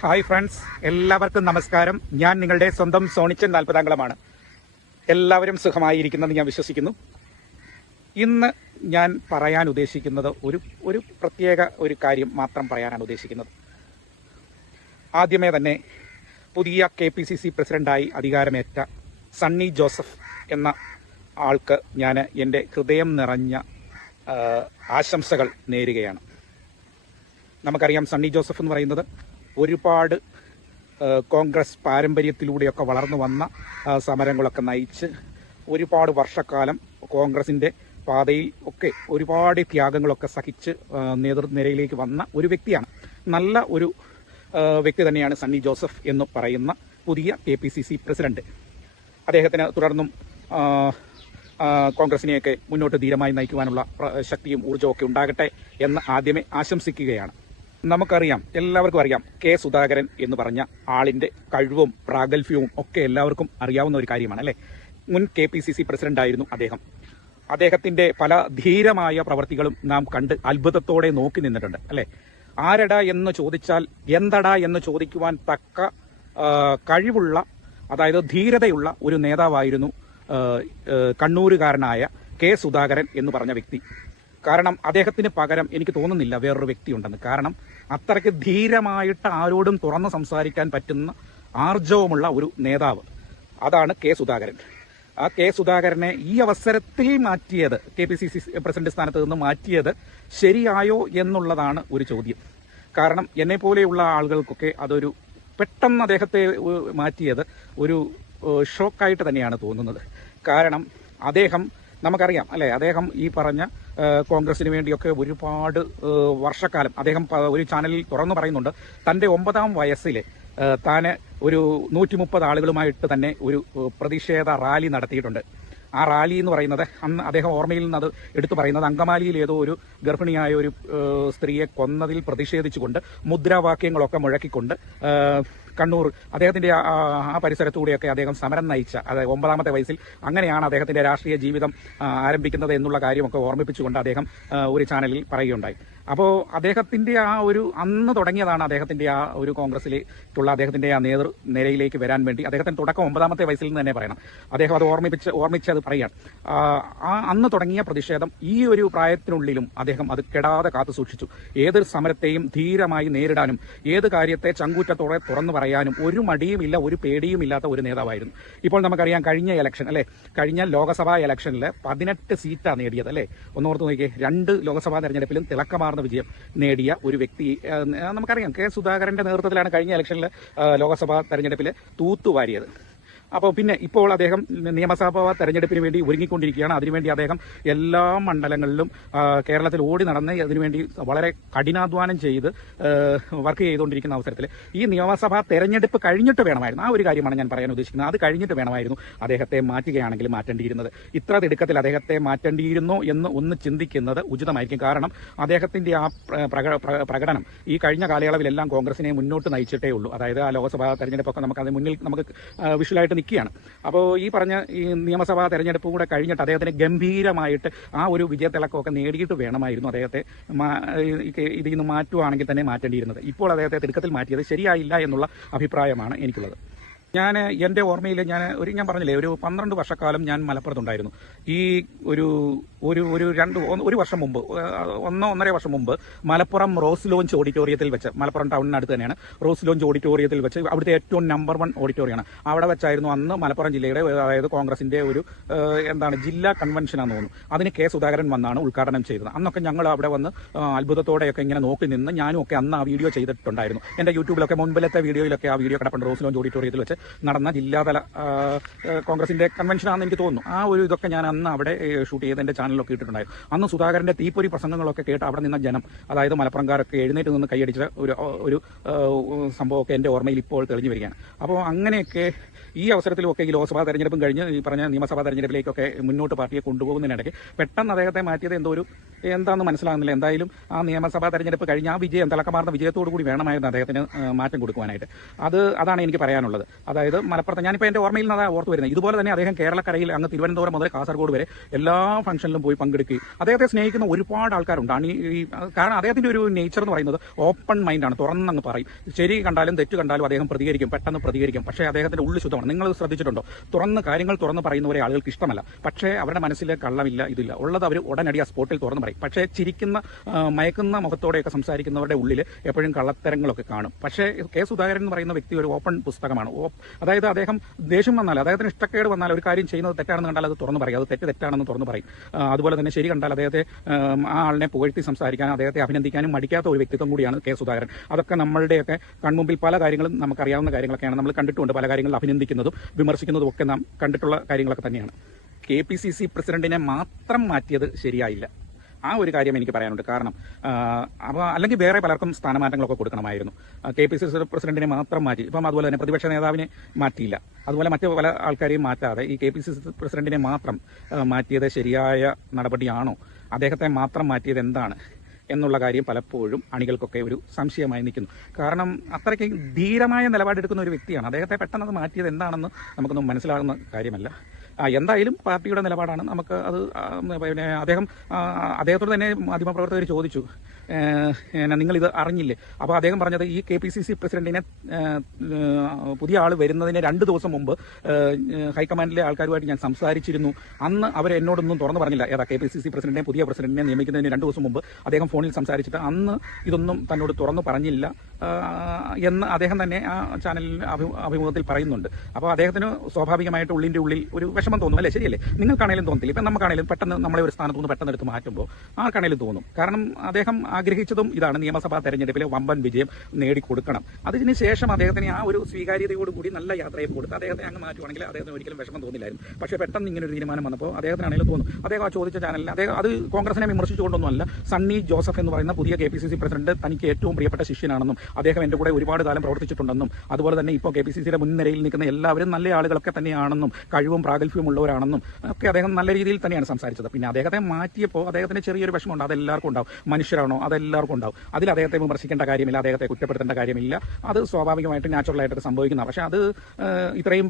Hi friends എല്ലാവർക്കും നമസ്കാരം. ഞാൻ നിങ്ങളുടെ സ്വന്തം സോണിച്ചൻ നാൽപ്പതാംഗളമാണ്. എല്ലാവരും സുഖമായിരിക്കുന്നെന്ന് ഞാൻ വിശ്വസിക്കുന്നു. ഇന്ന് ഞാൻ പറയാൻ ഉദ്ദേശിക്കുന്നത് ഒരു ഒരു പ്രത്യേക ഒരു കാര്യം മാത്രം പറയാനാണ് ഉദ്ദേശിക്കുന്നത്. ആദ്യമേ തന്നെ പുതിയ കെ പി സി സി പ്രസിഡന്റായി അധികാരമേറ്റ സണ്ണി ജോസഫ് എന്ന ആൾക്ക് ഞാൻ എന്റെ ഹൃദയം നിറഞ്ഞ ആശംസകൾ നേരുകയാണ്. നമുക്കറിയാം സണ്ണി ജോസഫ് എന്ന് പറയുന്നത് ഒരുപാട് കോൺഗ്രസ് പാരമ്പര്യത്തിലൂടെയൊക്കെ വളർന്നു വന്ന സമരങ്ങളൊക്കെ നയിച്ച് ഒരുപാട് വർഷക്കാലം കോൺഗ്രസിന്റെ പാതയിൽ ഒക്കെ ഒരുപാട് ത്യാഗങ്ങളൊക്കെ സഹിച്ച് നേതൃനിരയിലേക്ക് വന്ന ഒരു വ്യക്തിയാണ്. നല്ല ഒരു വ്യക്തി തന്നെയാണ് സണ്ണി ജോസഫ് എന്ന് പറയുന്ന പുതിയ K P C C president. അദ്ദേഹത്തിന് തുടർന്നും കോൺഗ്രസിനെയൊക്കെ മുന്നോട്ട് ധീരമായി നയിക്കുവാനുള്ള ശക്തിയും ഊർജവും ഒക്കെ ഉണ്ടാകട്ടെ എന്ന് ആദ്യമേ ആശംസിക്കുകയാണ്. നമുക്കറിയാം എല്ലാവർക്കും അറിയാം കെ സുധാകരൻ എന്ന് പറഞ്ഞ ആളിന്റെ കഴിവും പ്രാഗൽഭ്യവും ഒക്കെ എല്ലാവർക്കും അറിയാവുന്ന ഒരു കാര്യമാണ് അല്ലെ? മുൻ K P C C president ആയിരുന്നു അദ്ദേഹം. അദ്ദേഹത്തിന്റെ പല ധീരമായ പ്രവർത്തികളും നാം കണ്ട് അത്ഭുതത്തോടെ നോക്കി നിന്നിട്ടുണ്ട് അല്ലെ? ആരടാ എന്ന് ചോദിച്ചാൽ എന്തടാ എന്ന് ചോദിക്കുവാൻ തക്ക കഴിവുള്ള അതായത് ധീരതയുള്ള ഒരു നേതാവായിരുന്നു കണ്ണൂരുകാരനായ കെ സുധാകരൻ എന്ന് പറഞ്ഞ വ്യക്തി. കാരണം അദ്ദേഹത്തിന് പകരം എനിക്ക് തോന്നുന്നില്ല വേറൊരു വ്യക്തി ഉണ്ടെന്ന് കാരണം അത്രയ്ക്ക് ധീരമായിട്ട് ആരോടും തുറന്ന് സംസാരിക്കാൻ പറ്റുന്ന ആർജവമുള്ള ഒരു നേതാവ്. അതാണ് കെ സുധാകരൻ. ആ കെ സുധാകരനെ ഈ അവസരത്തിൽ മാറ്റിയത് K P C C president സ്ഥാനത്ത് നിന്ന് മാറ്റിയത് ശരിയായോ എന്നുള്ളതാണ് ഒരു ചോദ്യം. കാരണം എന്നെ പോലെയുള്ള ആളുകൾക്കൊക്കെ അതൊരു പെട്ടെന്ന് അദ്ദേഹത്തെ മാറ്റിയത് ഒരു ഷോക്കായിട്ട് തന്നെയാണ് തോന്നുന്നത്. കാരണം അദ്ദേഹം നമുക്കറിയാം അല്ലെ? അദ്ദേഹം ഈ പറഞ്ഞ കോൺഗ്രസിന് വേണ്ടിയൊക്കെ ഒരുപാട് വർഷക്കാലം അദ്ദേഹം ഒരു ചാനലിൽ തുറന്നു പറയുന്നുണ്ട്. തന്റെ ഒമ്പതാം വയസ്സിലെ താന് ഒരു നൂറ്റി മുപ്പത് ആളുകളുമായിട്ട് തന്നെ ഒരു പ്രതിഷേധ റാലി നടത്തിയിട്ടുണ്ട്. ആ റാലി എന്ന് പറയുന്നത് അന്ന് അദ്ദേഹം ഓർമ്മയിൽ നിന്ന് അത് എടുത്തു പറയുന്നത് അങ്കമാലിയിൽ ഏതോ ഒരു ഗർഭിണിയായ ഒരു സ്ത്രീയെ കൊന്നതിൽ പ്രതിഷേധിച്ചുകൊണ്ട് മുദ്രാവാക്യങ്ങളൊക്കെ മുഴക്കിക്കൊണ്ട് കണ്ണൂർ. അദ്ദേഹത്തിന്റെ ആ- പരിസരത്തൂടെയൊക്കെ അദ്ദേഹം സമരം നയിച്ച അതായത് ഒമ്പതാമത്തെ വയസ്സിൽ അങ്ങനെയാണ് അദ്ദേഹത്തിന്റെ രാഷ്ട്രീയ ജീവിതം ആരംഭിക്കുന്നത് എന്നുള്ള കാര്യമൊക്കെ ഓർമ്മിപ്പിച്ചുകൊണ്ട് അദ്ദേഹം ഒരു ചാനലിൽ പറയുകയുണ്ടായി. അപ്പോൾ അദ്ദേഹത്തിന്റെ ആ ഒരു അന്ന് തുടങ്ങിയതാണ് അദ്ദേഹത്തിന്റെ ആ ഒരു കോൺഗ്രസിലേക്കുള്ള അദ്ദേഹത്തിന്റെ ആ നേതൃ നിരയിലേക്ക് വരാൻ വേണ്ടി. അദ്ദേഹത്തിന് തുടക്കം ഒമ്പതാമത്തെ വയസ്സിൽ നിന്ന് തന്നെ പറയണം. അദ്ദേഹം അത് ഓർമ്മിപ്പിച്ച് ഓർമ്മിച്ച് അത് പറയാണ് ആ, ആ അന്ന് തുടങ്ങിയ പ്രതിഷേധം ഈ ഒരു പ്രായത്തിനുള്ളിലും അദ്ദേഹം അത് കെടാതെ കാത്തു സൂക്ഷിച്ചു ഏതൊരു സമരത്തെയും ധീരമായി നേരിടാനും ഏത് കാര്യത്തെ ചങ്കൂറ്റത്തോടെ തുറന്നു പറയാനും ഒരു മടിയുമില്ല ഒരു പേടിയും ഇല്ലാത്ത ഒരു നേതാവായിരുന്നു. ഇപ്പോൾ നമുക്കറിയാം കഴിഞ്ഞ ഇലക്ഷൻ അല്ലെ? കഴിഞ്ഞ ലോക്സഭാ ഇലക്ഷനിൽ പതിനെട്ട് സീറ്റാണ് നേടിയത് അല്ലെ? ഒന്നോർത്ത് നോക്കിയേ രണ്ട് ലോക്സഭാ തെരഞ്ഞെടുപ്പിലും തിളക്കമാർന്ന വിജയം നേടിയ ഒരു വ്യക്തി നമുക്കറിയാം കെ സുധാകരന്റെ നേതൃത്വത്തിലാണ് കഴിഞ്ഞ ഇലക്ഷനിൽ ലോക്സഭാ തെരഞ്ഞെടുപ്പിൽ തൂത്തുവാരിയത്. അപ്പോൾ പിന്നെ ഇപ്പോൾ അദ്ദേഹം നിയമസഭാ തെരഞ്ഞെടുപ്പിന് വേണ്ടി ഒരുങ്ങിക്കൊണ്ടിരിക്കുകയാണ്. അതിനുവേണ്ടി അദ്ദേഹം എല്ലാ മണ്ഡലങ്ങളിലും കേരളത്തിൽ ഓടി നടന്ന് അതിനുവേണ്ടി വളരെ കഠിനാധ്വാനം ചെയ്ത് വർക്ക് ചെയ്തുകൊണ്ടിരിക്കുന്ന അവസരത്തിൽ ഈ നിയമസഭാ തെരഞ്ഞെടുപ്പ് കഴിഞ്ഞിട്ട് വേണമായിരുന്നു. ആ ഒരു കാര്യമാണ് ഞാൻ പറയാൻ ഉദ്ദേശിക്കുന്നത്. അത് കഴിഞ്ഞിട്ട് വേണമായിരുന്നു അദ്ദേഹത്തെ മാറ്റുകയാണെങ്കിൽ മാറ്റേണ്ടിയിരുന്നത്. ഇത്ര തിടുക്കത്തിൽ അദ്ദേഹത്തെ മാറ്റേണ്ടിയിരുന്നോ എന്ന് ഒന്ന് ചിന്തിക്കുന്നത് ഉചിതമായിരിക്കും. കാരണം അദ്ദേഹത്തിന്റെ ആ പ്ര- പ്രക- പ്ര- പ്രകടനം ഈ കഴിഞ്ഞ കാലയളവിലെല്ലാം കോൺഗ്രസിനെ മുന്നോട്ട് നയിച്ചിട്ടേ ഉള്ളൂ. അതായത് ആ ലോക്സഭാ തെരഞ്ഞെടുപ്പൊക്കെ നമുക്ക് അതിന് മുന്നിൽ നമുക്ക് വിഷ്വലായിട്ട് നിൽക്കുകയാണ്. അപ്പോൾ ഈ പറഞ്ഞ ഈ നിയമസഭാ തെരഞ്ഞെടുപ്പും കൂടെ കഴിഞ്ഞിട്ട് അദ്ദേഹത്തിന് ഗംഭീരമായിട്ട് ആ ഒരു വിജയത്തിളക്കമൊക്കെ നേടിയിട്ട് വേണമായിരുന്നു അദ്ദേഹത്തെ ഇതിൽ നിന്ന് മാറ്റുവാണെങ്കിൽ തന്നെ മാറ്റേണ്ടിയിരുന്നത്. ഇപ്പോൾ അദ്ദേഹത്തെ തിടുക്കത്തിൽ മാറ്റിയത് ശരിയായില്ല എന്നുള്ള അഭിപ്രായമാണ് എനിക്കുള്ളത്. ഞാൻ എന്റെ ഓർമ്മയിൽ ഞാൻ ഒരു ഞാൻ പറഞ്ഞില്ലേ ഒരു പന്ത്രണ്ട് വർഷക്കാലം ഞാൻ മലപ്പുറത്തുണ്ടായിരുന്നു. ഈ ഒരു ഒരു ഒരു രണ്ട് ഒരു വർഷം മുമ്പ് ഒന്നോ ഒന്നര വർഷം മുമ്പ് മലപ്പുറം റോസ് ലോഞ്ച് ഓഡിറ്റോറിയത്തിൽ വെച്ച് മലപ്പുറം ടൗണിനടുത്ത് തന്നെയാണ് റോസ് ലോഞ്ച് ഓഡിറ്റോറിയത്തിൽ വെച്ച് അവിടുത്തെ ഏറ്റവും നമ്പർ വൺ ഓഡിറ്റോറിയമാണ്. അവിടെ വെച്ചായിരുന്നു അന്ന് മലപ്പുറം ജില്ലയുടെ അതായത് കോൺഗ്രസിന്റെ ഒരു എന്താണ് ജില്ലാ കൺവെൻഷൻ ആണെന്ന് തോന്നുന്നു. അതിന് കെ സുധാകരൻ വന്നാണ് ഉദ്ഘാടനം ചെയ്തത്. അന്നൊക്കെ ഞങ്ങൾ അവിടെ വന്ന് അത്ഭുതത്തോടെയൊക്കെ ഇങ്ങനെ നോക്കി നിന്ന് ഞാനും ഒക്കെ അന്ന് ആ വീഡിയോ ചെയ്തിട്ടുണ്ടായിരുന്നു. എന്റെ യൂട്യൂബിലൊക്കെ മുൻപിലത്തെ വീഡിയോയിലൊക്കെ ആ വീഡിയോ കിടപ്പുണ്ട്. റോസ് ലോഞ്ച് ഓഡിറ്റോറിയത്തിൽ വെച്ച് നടന്ന ജില്ലാതല കോൺഗ്രസിന്റെ കൺവെൻഷനാണെന്ന് എനിക്ക് തോന്നുന്നു. ആ ഒരു ഇതൊക്കെ ഞാൻ അന്ന് അവിടെ ഷൂട്ട് ചെയ്ത് എന്റെ ചാനലിലൊക്കെ ഇട്ടിട്ടുണ്ടായിരുന്നു. അന്ന് സുധാകരന്റെ തീപ്പൊരി പ്രസംഗങ്ങളൊക്കെ കേട്ട് അവിടെ നിന്ന ജനം അതായത് മലപ്പുറംകാരൊക്കെ എഴുന്നേറ്റ് നിന്ന് കൈയടിച്ച ഒരു ഒരു സംഭവമൊക്കെ എന്റെ ഓർമ്മയിൽ ഇപ്പോൾ തെളിഞ്ഞു വരികയാണ്. അപ്പോൾ അങ്ങനെയൊക്കെ ഈ അവസരത്തിലൊക്കെ ഈ ലോക്സഭാ തെരഞ്ഞെടുപ്പും കഴിഞ്ഞ് ഈ പറഞ്ഞ നിയമസഭാ തെരഞ്ഞെടുപ്പിലേക്കൊക്കെ മുന്നോട്ട് പാർട്ടിയെ കൊണ്ടുപോകുന്നതിനിടയ്ക്ക് പെട്ടെന്ന് അദ്ദേഹത്തെ മാറ്റിയത് എന്തോ ഒരു എന്താണെന്ന് മനസ്സിലാകുന്നില്ല. എന്തായാലും ആ നിയമസഭാ തെരഞ്ഞെടുപ്പ് കഴിഞ്ഞ് ആ വിജയം തിളക്കമാർന്ന വിജയത്തോടു കൂടി വേണമായിരുന്നു അദ്ദേഹത്തിന് മാറ്റം കൊടുക്കുവാനായിട്ട്. അത് അതാണ് എനിക്ക് പറയാനുള്ളത്. അതായത് മലപ്പുറത്ത് ഞാനിപ്പോൾ എന്റെ ഓർമ്മയിൽ നിന്ന് അതാ ഓർത്ത് വരുന്നത്. ഇതുപോലെ തന്നെ അദ്ദേഹം കേരളക്കരയിൽ അങ്ങ് തിരുവനന്തപുരം മുതൽ കാസർഗോഡ് വരെ എല്ലാ ഫംഗ്ഷനിലും പോയി പങ്കെടുക്കുകയും അദ്ദേഹത്തെ സ്നേഹിക്കുന്ന ഒരുപാട് ആൾക്കാരുണ്ട്. ആണ് ഈ കാരണം അദ്ദേഹത്തിന്റെ ഒരു നേച്ചർ എന്ന് പറയുന്നത് ഓപ്പൺ മൈൻഡാണ് തുറന്നങ്ങ് പറയും. ശരി കണ്ടാലും തെറ്റ് കണ്ടാലും അദ്ദേഹം പ്രതികരിക്കും. പെട്ടെന്ന് പ്രതികരിക്കും. പക്ഷേ അദ്ദേഹത്തിന്റെ ഉള്ളിൽ ശുദ്ധമാണ്. നിങ്ങൾ ശ്രദ്ധിച്ചിട്ടുണ്ടോ? തുറന്ന് കാര്യങ്ങൾ തുറന്ന് പറയുന്നവരെ ആളുകൾക്ക് ഇഷ്ടമല്ല. പക്ഷേ അവരുടെ മനസ്സിൽ കള്ളമില്ല ഇതില്ല. ഉള്ളത് അവർ ഉടനടി ആ സ്പോട്ടിൽ തുറന്ന് പറയും. പക്ഷേ ചിരിക്കുന്ന മയക്കുന്ന മുഖത്തോടെയൊക്കെ സംസാരിക്കുന്നവരുടെ ഉള്ളിൽ എപ്പോഴും കള്ളത്തരങ്ങളൊക്കെ കാണും. പക്ഷേ കെ സുധാകരൻ എന്ന് പറയുന്ന വ്യക്തി ഒരു ഓപ്പൺ പുസ്തകമാണ്. ഓ- അതായത് അദ്ദേഹം ദേഷ്യം വന്നാൽ അദ്ദേഹത്തിന് ഇഷ്ടക്കേട് വന്നാൽ ഒരു കാര്യം ചെയ്യുന്നത് തെറ്റാണെന്ന് കണ്ടാൽ അത് തുറന്ന് പറയും. അത് തെറ്റ് തെറ്റാണെന്ന് തുറന്ന് പറയും. അതുപോലെ തന്നെ ശരി കണ്ടാൽ അദ്ദേഹത്തെ ആ ആളിനെ പുകഴ്ത്തി സംസാരിക്കാനും അദ്ദേഹത്തെ അഭിനന്ദിക്കാനും മടിക്കാത്ത ഒരു വ്യക്തിത്വം കൂടിയാണ് കെ സുധാകരൻ. അതൊക്കെ നമ്മളുടെയൊക്കെ കൺമുമ്പിൽ പല കാര്യങ്ങളും നമുക്കറിയാവുന്ന കാര്യങ്ങളൊക്കെയാണ്. നമ്മൾ കണ്ടിട്ടുണ്ട് പല കാര്യങ്ങളും അഭിനന്ദിക്കുന്നതും വിമർശിക്കുന്നതും ഒക്കെ നാം കണ്ടിട്ടുള്ള കാര്യങ്ങളൊക്കെ തന്നെയാണ്. കെ പി സി സി പ്രസിഡന്റിനെ മാത്രം മാറ്റിയത് ശരിയായില്ല. ആ ഒരു കാര്യം എനിക്ക് പറയാനുണ്ട്. കാരണം അപ്പോൾ അല്ലെങ്കിൽ വേറെ പലർക്കും സ്ഥാനമാറ്റങ്ങളൊക്കെ കൊടുക്കണമായിരുന്നു. കെ പി സി സി പ്രസിഡന്റിനെ മാത്രം മാറ്റി ഇപ്പം അതുപോലെ തന്നെ പ്രതിപക്ഷ നേതാവിനെ മാറ്റിയില്ല. അതുപോലെ മറ്റു പല ആൾക്കാരെയും മാറ്റാതെ ഈ കെ പി സി സി പ്രസിഡന്റിനെ മാത്രം മാറ്റിയത് ശരിയായ നടപടിയാണോ? അദ്ദേഹത്തെ മാത്രം മാറ്റിയത് എന്താണ്? എന്നുള്ള കാര്യം പലപ്പോഴും അണികൾക്കൊക്കെ ഒരു സംശയമായി നിൽക്കുന്നു. കാരണം അത്രയ്ക്ക് ധീരമായ നിലപാടെടുക്കുന്ന ഒരു വ്യക്തിയാണ്. അദ്ദേഹത്തെ പെട്ടെന്ന് മാറ്റിയത് എന്താണെന്ന് നമുക്കൊന്നും മനസ്സിലാകുന്ന കാര്യമല്ല. എന്തായാലും പാർട്ടിയുടെ നിലപാടാണ്. നമുക്ക് അത് പിന്നെ അദ്ദേഹം അദ്ദേഹത്തോട് തന്നെ മാധ്യമപ്രവർത്തകർ ചോദിച്ചു. നിങ്ങൾ ഇത് അറിഞ്ഞില്ലേ? അപ്പോൾ അദ്ദേഹം പറഞ്ഞത് ഈ കെ പി സി സി പ്രസിഡന്റിനെ പുതിയ ആൾ വരുന്നതിന് രണ്ട് ദിവസം മുമ്പ് ഹൈക്കമാൻഡിലെ ആൾക്കാരുമായിട്ട് ഞാൻ സംസാരിച്ചിരുന്നു. അന്ന് അവർ എന്നോടൊന്നും തുറന്നു പറഞ്ഞില്ല. ഏതാ കെ പി സി സി പ്രസിഡന്റിനെ പുതിയ പ്രസിഡന്റിനെ നിയമിക്കുന്നതിന് രണ്ട് ദിവസം മുമ്പ് അദ്ദേഹം ഫോണിൽ സംസാരിച്ചിട്ട് അന്ന് ഇതൊന്നും തന്നോട് തുറന്നു പറഞ്ഞില്ല എന്ന് അദ്ദേഹം തന്നെ ആ ചാനലിൽ അഭിമുഖത്തിൽ പറയുന്നുണ്ട്. അപ്പോൾ അദ്ദേഹത്തിന് സ്വാഭാവികമായിട്ട് ഉള്ളിന്റെ ഉള്ളിൽ ഒരു വിഷമം തോന്നും. അല്ലേ? ശരിയല്ലേ? നിങ്ങൾക്കാണേലും തോന്നത്തില്ല. ഇപ്പം നമുക്കാണേലും പെട്ടെന്ന് നമ്മളെ ഒരു സ്ഥാനത്ത് നിന്ന് പെട്ടെന്ന് എടുത്ത് മാറ്റുമ്പോൾ ആർക്കാണേലും തോന്നും. കാരണം അദ്ദേഹം ആഗ്രഹിച്ചതും ഇതാണ്. നിയമസഭാ തെരഞ്ഞെടുപ്പിൽ വമ്പൻ വിജയം നേടിക്കൊടുക്കണം. അതിന് ശേഷം അദ്ദേഹത്തിന് ആ ഒരു സ്വീകാര്യതയോടുകൂടി നല്ല യാത്രയെ കൊടുത്ത് അദ്ദേഹത്തെ അങ്ങ് മാറ്റുവാണെങ്കിൽ അദ്ദേഹത്തിന് ഒരിക്കലും വിഷമം തോന്നില്ലായിരുന്നു. പക്ഷേ പെട്ടെന്ന് ഇങ്ങനെ ഒരു തീരുമാനം വന്നപ്പോൾ അദ്ദേഹത്തിനാണെങ്കിലും തോന്നും. അദ്ദേഹം ആ ചോദിച്ച ചാനലിൽ അദ്ദേഹം അത് കോൺഗ്രസിനെ വിമർശിച്ചുകൊണ്ടൊന്നുമല്ല സണ്ണി ജോസഫ് എന്ന് പറയുന്ന പുതിയ K P C C president തനിക്ക് ഏറ്റവും പ്രിയപ്പെട്ട ശിഷ്യനാണെന്നും അദ്ദേഹം എന്റെ കൂടെ ഒരുപാട് കാലം പ്രവർത്തിച്ചിട്ടുണ്ടെന്നും അതുപോലെ തന്നെ ഇപ്പോൾ കെ പി സി സിയുടെ മുൻനിരയിൽ നിൽക്കുന്ന എല്ലാവരും നല്ല ആളുകളൊക്കെ തന്നെയാണെന്നും കഴിവും പ്രാഗൽഭ്യവും ഉള്ളവരാണെന്നും ഒക്കെ അദ്ദേഹം നല്ല രീതിയിൽ തന്നെയാണ് സംസാരിച്ചത്. പിന്നെ അദ്ദേഹത്തെ മാറ്റിയപ്പോൾ അദ്ദേഹത്തിന് ചെറിയൊരു വിഷമമുണ്ട്. അതെല്ലാവർക്കും ഉണ്ടാവും. മനുഷ്യരാണോ? അതെല്ലാവർക്കും ഉണ്ടാവും. അതിൽ അദ്ദേഹത്തെ വിമർശിക്കേണ്ട കാര്യമില്ല അദ്ദേഹത്തെ കുറ്റപ്പെടുത്തേണ്ട കാര്യമില്ല. അത് സ്വാഭാവികമായിട്ട് നാച്ചുറലായിട്ട് സംഭവിക്കുന്ന പക്ഷേ അത് ഇത്രയും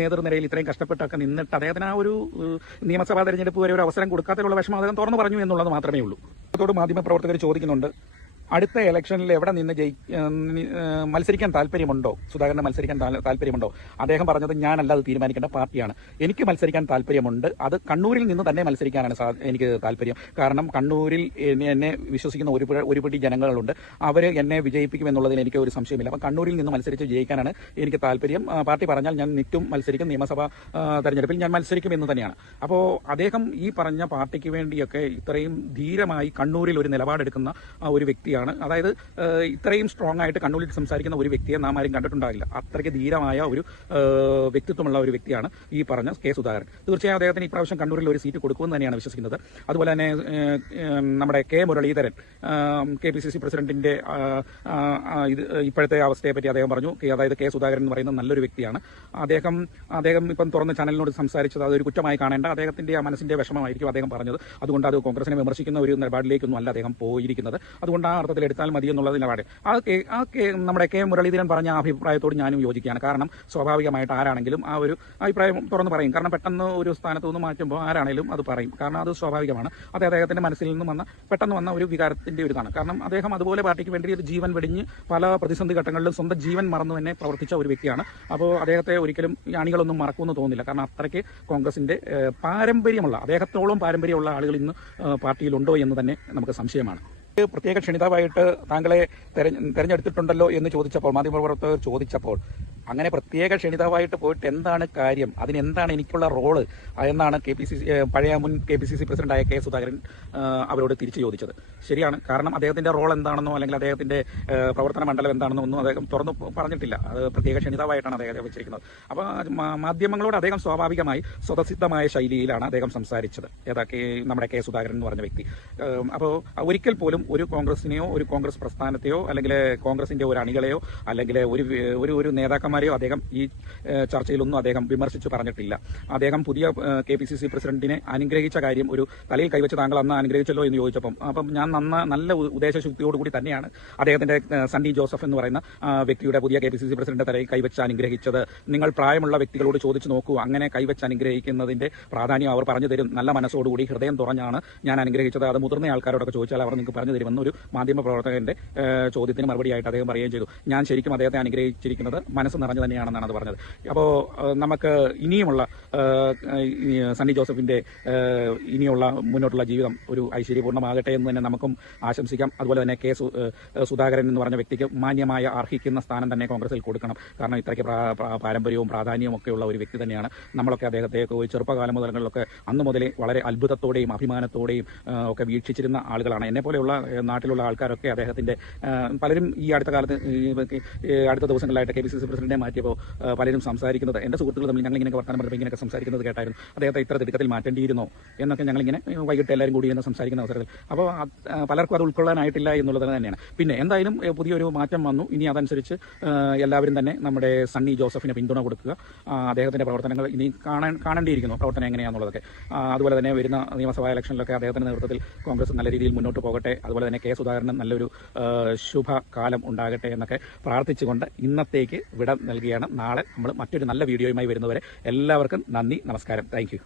നേതൃനിരയിൽ ഇത്രയും കഷ്ടപ്പെട്ടൊക്കെ നിന്നിട്ട് അദ്ദേഹത്തിന് ആ ഒരു നിയമസഭാ തെരഞ്ഞെടുപ്പ് വരെ ഒരു അവസരം കൊടുക്കാത്തതിലുള്ള വിഷമം അദ്ദേഹം തുറന്നു പറഞ്ഞു എന്നുള്ളത് മാത്രമേ ഉള്ളൂ. അതോട് മാധ്യമപ്രവർത്തകർ ചോദിക്കുന്നുണ്ട് അടുത്ത ഇലക്ഷനിൽ എവിടെ നിന്ന് ജയി മത്സരിക്കാൻ താല്പര്യമുണ്ടോ? സുധാകരന് മത്സരിക്കാൻ താല്പര്യമുണ്ടോ? അദ്ദേഹം പറഞ്ഞത് ഞാനല്ല അത് തീരുമാനിക്കേണ്ട പാർട്ടിയാണ്. എനിക്ക് മത്സരിക്കാൻ താല്പര്യമുണ്ട്. അത് കണ്ണൂരിൽ നിന്ന് തന്നെ മത്സരിക്കാനാണ് എനിക്ക് താല്പര്യം. കാരണം കണ്ണൂരിൽ എന്നെ വിശ്വസിക്കുന്ന ഒരു പിഴ- ജനങ്ങളുണ്ട്. അവർ എന്നെ വിജയിപ്പിക്കും എന്നുള്ളതിൽ എനിക്ക് ഒരു സംശയമില്ല. അപ്പം കണ്ണൂരിൽ നിന്ന് മത്സരിച്ച് ജയിക്കാനാണ് എനിക്ക് താല്പര്യം. പാർട്ടി പറഞ്ഞാൽ ഞാൻ നിറ്റും മത്സരിക്കും. നിയമസഭാ തെരഞ്ഞെടുപ്പിൽ ഞാൻ മത്സരിക്കും എന്ന് തന്നെയാണ്. അപ്പോൾ അദ്ദേഹം ഈ പറഞ്ഞ പാർട്ടിക്ക് വേണ്ടിയൊക്കെ ഇത്രയും ധീരമായി കണ്ണൂരിൽ ഒരു നിലപാടെടുക്കുന്ന ഒരു ഒരു വ്യക്തിയാണ്. അതായത് ഇത്രയും സ്ട്രോങ് ആയിട്ട് കണ്ണൂരിൽ സംസാരിക്കുന്ന ഒരു വ്യക്തിയെ നാം ആരും കണ്ടിട്ടുണ്ടാകില്ല അത്രയ്ക്ക് ധീരമായ ഒരു വ്യക്തിത്വമുള്ള ഒരു വ്യക്തിയാണ് ഈ പറഞ്ഞ കെ സുധാകരൻ. തീർച്ചയായും അദ്ദേഹത്തിന് ഇപ്രാവശ്യം കണ്ണൂരിൽ ഒരു സീറ്റ് കൊടുക്കുമെന്ന് തന്നെയാണ് വിശ്വസിക്കുന്നത്. അതുപോലെ തന്നെ നമ്മുടെ K Muraleedharan K P C C പ്രസിഡന്റിന്റെ ഇത് ഇപ്പോഴത്തെ അവസ്ഥയെ പറ്റി അദ്ദേഹം പറഞ്ഞു. അതായത് കെ സുധാകരൻ എന്ന് പറയുന്ന നല്ലൊരു വ്യക്തിയാണ്. അദ്ദേഹം അദ്ദേഹം ഇപ്പം തുറന്ന ചാനലിനോട് സംസാരിച്ചത് അതൊരു കുറ്റമായി കാണേണ്ട അദ്ദേഹത്തിന്റെ ആ മനസ്സിന്റെ വിഷമമായിരിക്കും അദ്ദേഹം പറഞ്ഞത്. അതുകൊണ്ട് അത് കോൺഗ്രസിനെ വിമർശിക്കുന്ന ഒരു നിലപാടിലേക്കൊന്നും അല്ല അദ്ദേഹം പോയിരിക്കുന്നത്. അതുകൊണ്ട് ആ അർത്ഥത്തിൽ എടുത്താൽ മതി നിലപാട് ആ ആ നമ്മുടെ കെ മുരളീധരൻ പറഞ്ഞ ആ അഭിപ്രായത്തോട് ഞാനും യോജിക്കുകയാണ്. കാരണം സ്വാഭാവികമായിട്ട് ആരാണെങ്കിലും ആ ഒരു അഭിപ്രായം തുറന്ന് പറയും. കാരണം പെട്ടെന്ന് ഒരു സ്ഥാനത്ത് നിന്ന് മാറ്റുമ്പോൾ ആരാണെങ്കിലും അത് പറയും. കാരണം അത് സ്വാഭാവികമാണ്. അത് അദ്ദേഹത്തിന്റെ മനസ്സിൽ നിന്ന് വന്ന പെട്ടെന്ന് വന്ന ഒരു വികാരത്തിന്റെ ഒരു ഇതാണ്. കാരണം അദ്ദേഹം അതുപോലെ പാർട്ടിക്ക് വേണ്ടി ഒരു ജീവൻ വെടിഞ്ഞ് പല പ്രതിസന്ധി ഘട്ടങ്ങളിലും സ്വന്തം ജീവൻ മറന്നു തന്നെ പ്രവർത്തിച്ച ഒരു വ്യക്തിയാണ്. അപ്പോൾ അദ്ദേഹത്തെ ഒരിക്കലും അണികളൊന്നും മറക്കുമെന്ന് തോന്നുന്നില്ല. കാരണം അത്രയ്ക്ക് കോൺഗ്രസിന്റെ പാരമ്പര്യമുള്ള അദ്ദേഹത്തോളം പാരമ്പര്യമുള്ള ആളുകൾ ഇന്ന് പാർട്ടിയിലുണ്ടോ എന്ന് തന്നെ നമുക്ക് സംശയമാണ്. പ്രത്യേക ക്ഷണിതാവായിട്ട് താങ്കളെ തെരഞ്ഞ- തെരഞ്ഞെടുത്തിട്ടുണ്ടല്ലോ എന്ന് ചോദിച്ചപ്പോൾ മാധ്യമപ്രവർത്തകർ ചോദിച്ചപ്പോൾ അങ്ങനെ പ്രത്യേക ക്ഷണിതാവായിട്ട് പോയിട്ട് എന്താണ് കാര്യം? അതിനെന്താണ് എനിക്കുള്ള റോൾ? എന്നാണ് കെ പി സി സി പഴയ മുൻ കെ പി സി സി പ്രസിഡന്റായ കെ സുധാകരൻ അവരോട് തിരിച്ചു ചോദിച്ചത്. ശരിയാണ്. കാരണം അദ്ദേഹത്തിന്റെ റോൾ എന്താണെന്നോ അല്ലെങ്കിൽ അദ്ദേഹത്തിന്റെ പ്രവർത്തന മണ്ഡലം എന്താണെന്നോ ഒന്നും അദ്ദേഹം തുറന്നു പറഞ്ഞിട്ടില്ല. അത് പ്രത്യേക ക്ഷണിതാവായിട്ടാണ് അദ്ദേഹം വെച്ചിരിക്കുന്നത്. അപ്പോൾ മാധ്യമങ്ങളോട് അദ്ദേഹം സ്വാഭാവികമായി സ്വതസിദ്ധമായ ശൈലിയിലാണ് അദ്ദേഹം സംസാരിച്ചത്. ഏതാക്കി നമ്മുടെ കെ സുധാകരൻ എന്ന് പറഞ്ഞ വ്യക്തി. അപ്പോൾ ഒരിക്കൽ പോലും ഒരു കോൺഗ്രസിനെയോ ഒരു കോൺഗ്രസ് പ്രസ്ഥാനത്തെയോ അല്ലെങ്കിൽ കോൺഗ്രസിന്റെ ഒരു അണികളെയോ അല്ലെങ്കിൽ ഒരു ഒരു ഒരു നേതാക്കന്മാരെയോ അദ്ദേഹം ഈ ചർച്ചയിലൊന്നും അദ്ദേഹം വിമർശിച്ചു പറഞ്ഞിട്ടില്ല. അദ്ദേഹം പുതിയ കെ പി സി സി പ്രസിഡന്റിനെ അനുഗ്രഹിച്ച കാര്യം ഒരു തലയിൽ കൈവച്ച് താങ്കൾ അന്ന് അനുഗ്രഹിച്ചല്ലോ എന്ന് ചോദിച്ചപ്പം അപ്പം ഞാൻ നന്ന നല്ല ഉദ്ദേശശുദ്ധിയോടുകൂടി തന്നെയാണ് അദ്ദേഹത്തിന്റെ സണ്ടി ജോസഫ് എന്ന് പറയുന്ന വ്യക്തിയുടെ പുതിയ K P C C president തലയിൽ കൈവച്ച് അനുഗ്രഹിച്ചത്. നിങ്ങൾ പ്രായമുള്ള വ്യക്തികളോട് ചോദിച്ചു നോക്കൂ അങ്ങനെ കൈവച്ച് അനുഗ്രഹിക്കുന്നതിന്റെ പ്രാധാന്യം അവർ പറഞ്ഞു തരും. നല്ല മനസ്സോടുകൂടി ഹൃദയം തുറഞ്ഞാണ് ഞാൻ അനുഗ്രഹിച്ചത്. അത് മുതിർന്ന ആൾക്കാരോടൊക്കെ ചോദിച്ചാൽ അവർ നിങ്ങൾക്ക് പറഞ്ഞു തരുമെന്ന് ഒരു മാധ്യമ പ്രവർത്തകന്റെ ചോദ്യത്തിന് മറുപടിയായിട്ട് അദ്ദേഹം പറയുകയും ചെയ്തു. ഞാൻ ശരിക്കും അദ്ദേഹത്തെ അനുഗ്രഹിച്ചിരിക്കുന്നത് മനസ്സ് നിറഞ്ഞു തന്നെയാണെന്നാണ് അത് പറഞ്ഞത്. അപ്പോൾ നമുക്ക് ഇനിയുമുള്ള സണ്ണി ജോസഫിന്റെ ഇനിയുള്ള മുന്നോട്ടുള്ള ജീവിതം ഒരു ഐശ്വര്യപൂർണമാകട്ടെ എന്ന് തന്നെ നമുക്കും ആശംസിക്കാം. അതുപോലെ തന്നെ കെ സുധാകരൻ എന്ന് പറഞ്ഞ വ്യക്തിക്ക് മാന്യമായ അർഹിക്കുന്ന സ്ഥാനം തന്നെ കോൺഗ്രസിൽ കൊടുക്കണം. കാരണം ഇത്രയ്ക്ക് പ്രാ- പ്രാ- പാരമ്പര്യവും പ്രാധാന്യവും ഒക്കെയുള്ള ഒരു വ്യക്തി തന്നെയാണ്. നമ്മളൊക്കെ അദ്ദേഹത്തെ ഒരു ചെറുപ്പകാലം മുതലങ്ങളിലൊക്കെ അന്ന് മുതലേ വളരെ അത്ഭുതത്തോടെയും അഭിമാനത്തോടെയും ഒക്കെ വീക്ഷിച്ചിരുന്ന ആളുകളാണ്. എന്നെ പോലെയുള്ള നാട്ടിലുള്ള ആൾക്കാരൊക്കെ അദ്ദേഹത്തിന്റെ പലരും ഈ അടുത്ത കാലത്ത് അടുത്ത ദിവസങ്ങളിലായിട്ട് കെ പി സി സി പ്രസിഡന്റിനെ മാറ്റിയപ്പോൾ പലരും സംസാരിക്കുന്നത് എന്റെ സുഹൃത്തുക്കൾ തമ്മിൽ ഞങ്ങൾ ഇങ്ങനെ വർത്തമാനം പറഞ്ഞപ്പോൾ ഇങ്ങനെയൊക്കെ സംസാരിക്കുന്നത് കേട്ടായിരുന്നു. അദ്ദേഹത്തെ ഇത്ര തിടുക്കത്തിൽ മാറ്റേണ്ടിയിരുന്നോ? എന്നൊക്കെ ഞങ്ങളിങ്ങനെ ഇങ്ങനെ വൈകിട്ട് എല്ലാവരും കൂടി ഇരുന്ന് സംസാരിക്കുന്ന അവസരത്തിൽ. അപ്പോൾ പലർക്കും അത് ഉൾക്കൊള്ളാനായിട്ടില്ല എന്നുള്ളത് തന്നെയാണ്. പിന്നെ എന്തായാലും പുതിയൊരു മാറ്റം വന്നു. ഇനി അതനുസരിച്ച് എല്ലാവരും തന്നെ നമ്മുടെ സണ്ണി ജോസഫിന് പിന്തുണ കൊടുക്കുക. അദ്ദേഹത്തിന്റെ പ്രവർത്തനങ്ങൾ ഇനി കാണാൻ കാണേണ്ടിയിരിക്കുന്നു. പ്രവർത്തനം എങ്ങനെയാണെന്നുള്ളതൊക്കെ അതുപോലെ തന്നെ വരുന്ന നിയമസഭാ ഇലക്ഷനിലൊക്കെ അദ്ദേഹത്തിന്റെ നേതൃത്വത്തിൽ കോൺഗ്രസ് നല്ല രീതിയിൽ മുന്നോട്ട് പോകട്ടെ. അതുപോലെ തന്നെ കെ സുധാകരന് നല്ലൊരു ശുഭകാലം ഉണ്ടാകട്ടെ എന്നൊക്കെ പ്രാർത്ഥിച്ചുകൊണ്ട് ഇന്നത്തേക്ക് വിട നൽകുകയാണ് നാളെ നമ്മൾ മറ്റൊരു നല്ല വീഡിയോയുമായി വരുന്നവരെ എല്ലാവർക്കും നന്ദി നമസ്കാരം. താങ്ക്